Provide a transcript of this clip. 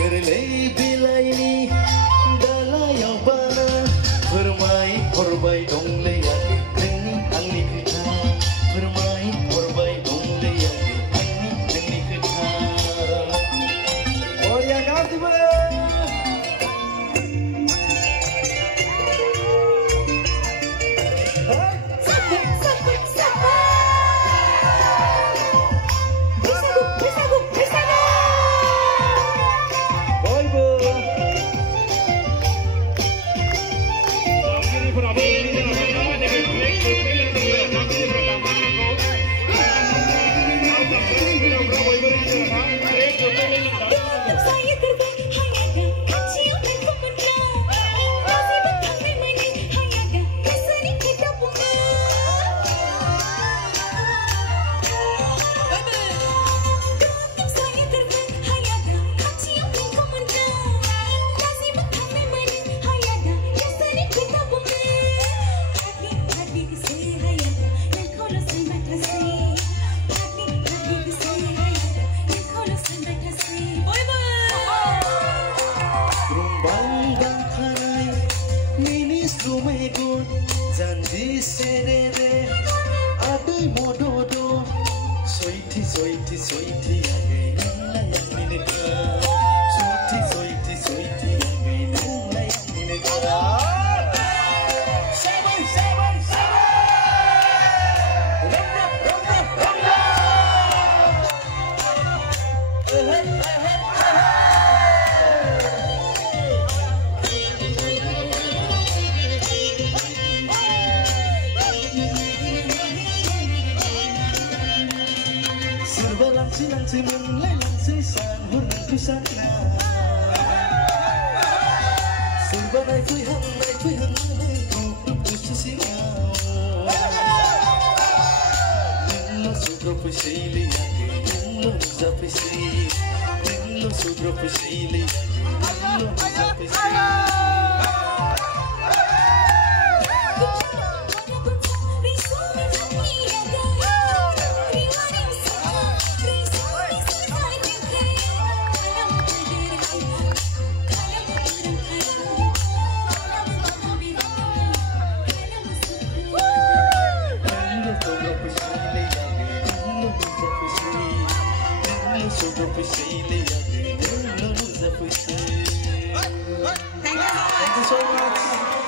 Kerlei bila ini dalayau bana bermain horbai dong leyak kini angni kita bermain horbai dong leyak angni kita. Oh ya kasih boleh. Janji serere adai mododo soiti soiti soiti agai nalla yang mineka soiti soiti soiti agai nalla yang mineka sabai sabai sabai ramna ramna ramna Langsi menlelang sesan hurang kusana Serba naik kui hang Duk sisingau Nilo sudro pusili yage Nilo zapisi Nilo sudro pusili Nilo zapisi Thank you so much.